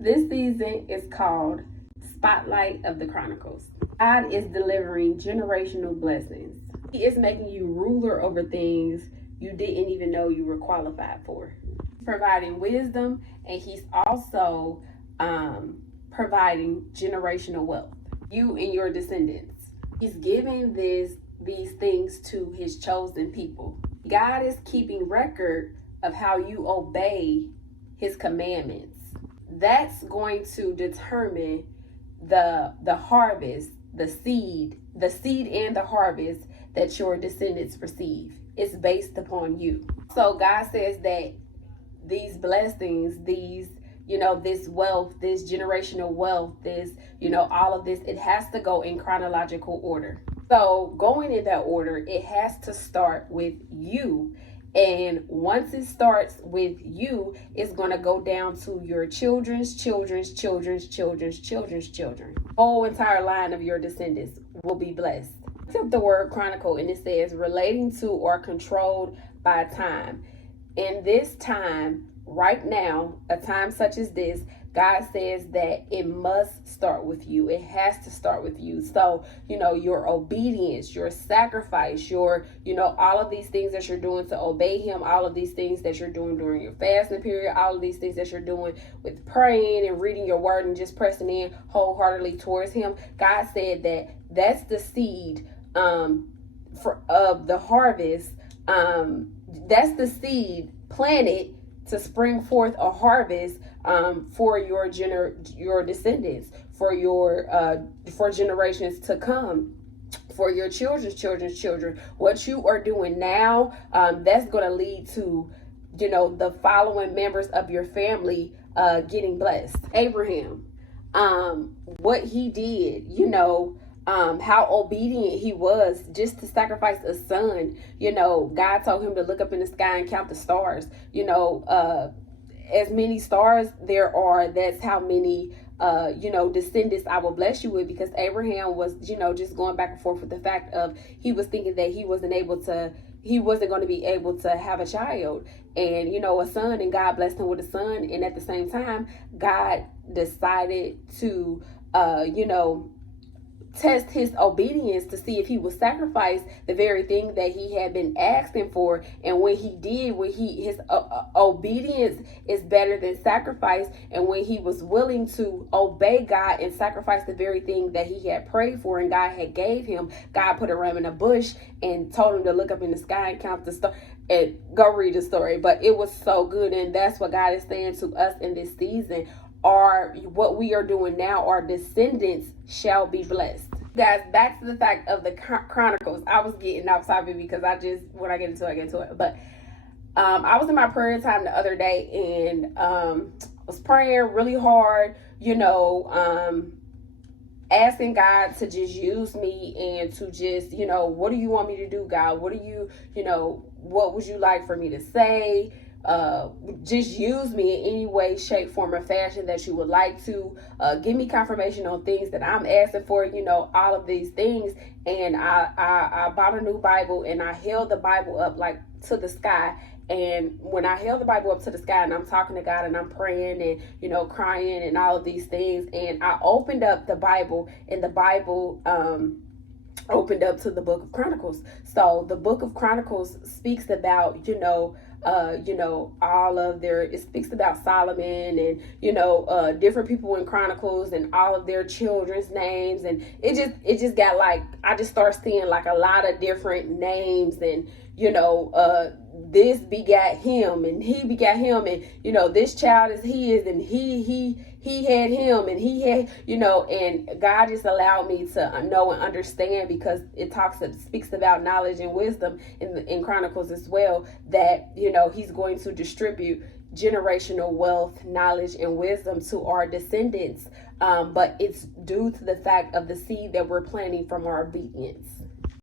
This season is called Spotlight of the Chronicles. God is delivering generational blessings. He is making you ruler over things you didn't even know you were qualified for. Providing wisdom, and he's also providing generational wealth. You and your descendants. He's giving these things to his chosen people. God is keeping record of how you obey his commandments. That's going to determine the harvest, the seed and the harvest that your descendants receive. It's based upon you. So God says that these blessings, this wealth, this generational wealth, all of this, it has to go in chronological order. So going in that order, it has to start with you. And once it starts with you, it's going to go down to your children's children's children's children's children's children. Whole entire line of your descendants will be blessed. Except the word chronicle, and it says relating to or controlled by time. In this time, right now, a time such as this, God says that it must start with you. It has to start with you. So, your obedience, your sacrifice, all of these things that you're doing to obey him, all of these things that you're doing during your fasting period, all of these things that you're doing with praying and reading your word and just pressing in wholeheartedly towards him. God said that that's the seed of the harvest. That's the seed planted to spring forth a harvest for your descendants, for generations to come, for your children's children's children. What you are doing now, that's going to lead to, the following members of your family getting blessed. Abraham, what he did, how obedient he was just to sacrifice a son. God told him to look up in the sky and count the stars. As many stars there are, that's how many descendants I will bless you with, because Abraham was, just going back and forth with the fact of he was thinking that he wasn't going to be able to have a child and, a son, and God blessed him with a son. And at the same time, God decided to, test his obedience to see if he would sacrifice the very thing that he had been asking for. And when he did, his obedience is better than sacrifice, and when he was willing to obey God and sacrifice the very thing that he had prayed for and God had gave him, God put a ram in a bush and told him to look up in the sky and count the stars. And go read the story. But it was so good, and that's what God is saying to us in this season. What we are doing now, our descendants shall be blessed. Guys, back to the fact of the chronicles. I was getting off topic because when I get into it. But I was in my prayer time the other day, and was praying really hard, asking God to just use me and to just, what do you want me to do, God? What would you like for me to say? Just use me in any way, shape, form, or fashion that you would like to. Give me confirmation on things that I'm asking for, all of these things. And I bought a new Bible, and I held the Bible up like to the sky. And when I held the Bible up to the sky and I'm talking to God and I'm praying and, crying and all of these things, and I opened up the Bible, and the Bible opened up to the book of Chronicles. So the book of Chronicles speaks about, it speaks about Solomon and, different people in Chronicles and all of their children's names. And it just got like, I just started seeing like a lot of different names, and, this begat him and he begat him, and, this child is his, and he had him, and he had, and God just allowed me to know and understand, because it speaks about knowledge and wisdom in Chronicles as well, that, he's going to distribute generational wealth, knowledge, and wisdom to our descendants. But it's due to the fact of the seed that we're planting from our obedience.